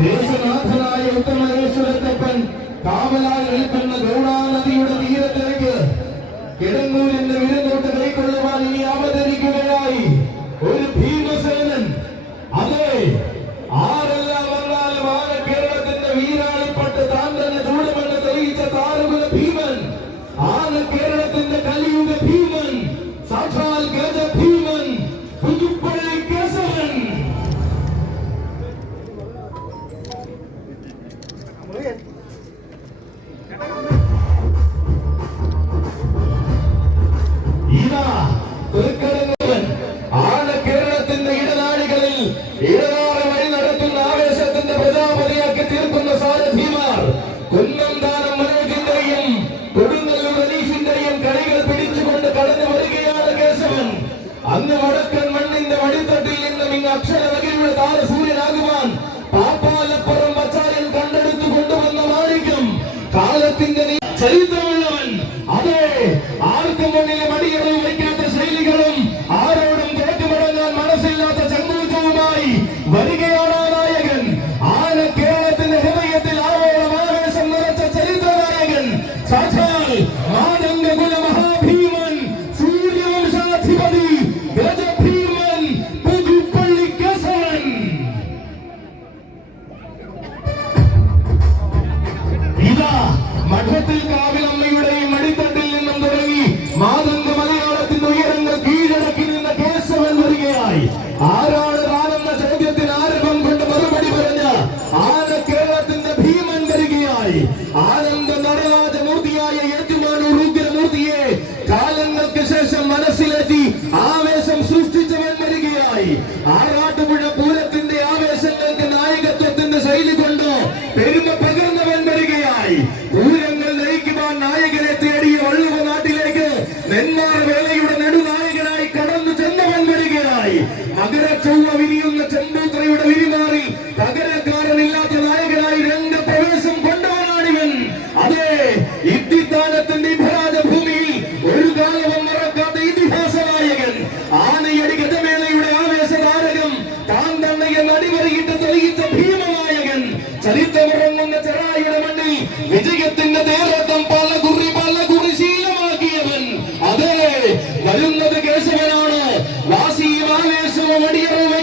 தேசநாதனாய உத்தமேஸ்வரத்தப்பன் காவலால் வெளிப்பண்ண கௌடா நதியுடன் ஈரத்திற்கு கிடங்கூர் என்ற തെളിയിച്ച ഭീമൻ. ആന കേരളത്തിന്റെ അന്ന് വടക്കൻ മണ്ണിന്റെ വടിത്തട്ടിൽ നിന്ന് നിങ്ങൾ അക്ഷരനഗരിയുടെ താരസൂര്യനാകുവാൻ പാപ്പാലപ്പുറം വച്ചാരൻ കണ്ടെടുത്തു കൊണ്ടുവന്ന മാണിക്യം. കാലത്തിന്റെ ചരിത്രമുള്ളവൻ. അതെ ആർക്കും മുന്നിലെ മടിയറി വയ്ക്കാത്ത ശൈലികളും ആരോടും കേട്ടുമടങ്ങാൻ മനസ്സില്ലാത്ത ചങ്കൂറ്റവുമായി വരികയാണ് നായകൻ. ഹൃദയത്തിൽ ആവോളം ആവേശം നിറച്ച ചരിത്ര നായകൻ സാക്ഷാൽ മഹാഭീമൻ ആറാട്ടുപുഴ പൂരത്തിന്റെ ആവേശങ്ങൾക്ക് നായകത്വത്തിന്റെ ശൈലി കൊണ്ട് പെരുമ പകർന്നവൻ വരികയായി. പൂരങ്ങൾ നയിക്കുവാൻ നായകനെ തേടിയ വള്ളുവ നാട്ടിലേക്ക് നെന്മാർ വേലയുടെ നെടുനായകനായി കടന്നു ചെന്നവൻ വരികയായി. മകര ചൊവ്വ വിരിയുന്ന ചെമ്പൂത്രയുടെ വിരിമാറി പകരക്കാരനില്ലാത്ത നായകനായി രംഗപ്രവേശം കൊണ്ടവനാണിവൻ അദ്ദേഹത്തിന്റെ തേരോട്ടം പല കുറി പല കുറി ശീലമാക്കിയവൻ. അതെ വരുന്നത് കേശവനാണ്. വാസിയും ആവേശവും അടിയറവും